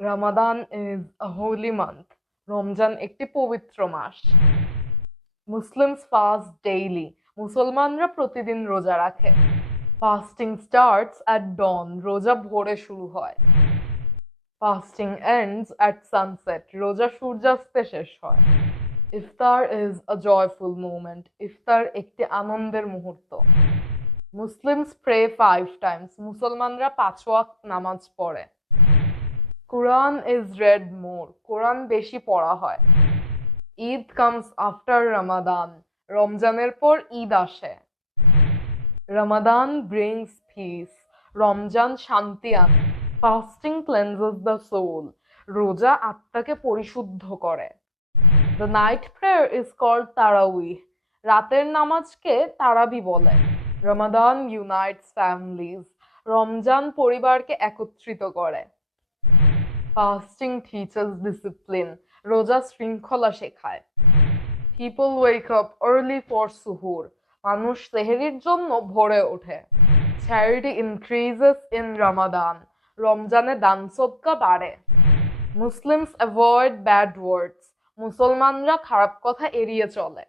Ramadan is a holy month. Ramzan একটি পবিত্র মাস। Muslims fast daily. মুসলমানরা প্রতিদিন রোজা রাখে। Fasting starts at dawn. রোজা ভোরে শুরু হয়। Fasting ends at sunset. রোজা সূর্যাস্তে শেষ হয়। Iftar is a joyful moment. ইফতার একটি আনন্দের মুহূর্ত। Muslims pray 5 times. মুসলমানরা 5 ওয়াক্ত নামাজ পড়ে। Quran is read more. কোরআন বেশি পড়া হয়। Eid comes after Ramadan. রমজানের পর ঈদ আসে। Ramadan brings peace. রমজান শান্তি আনে। Fasting cleanses the soul. রোজা আত্মাকে পরিশুদ্ধ করে। The night prayer is called Tarawih. রাতের নামাজকে তারাবি বলে। Ramadan unites families. রমজান পরিবারকে একত্রিত করে। Fasting teaches discipline. রোজা শৃঙ্খলা শেখায়। People wake up early for suhoor. মানুষ সেহরির জন্য ভোরে ওঠে। Charity increases in Ramadan. রমজানে দান সদকা বাড়ে। Muslims avoid bad words. মুসলমানরা খারাপ কথা এড়িয়ে চলে।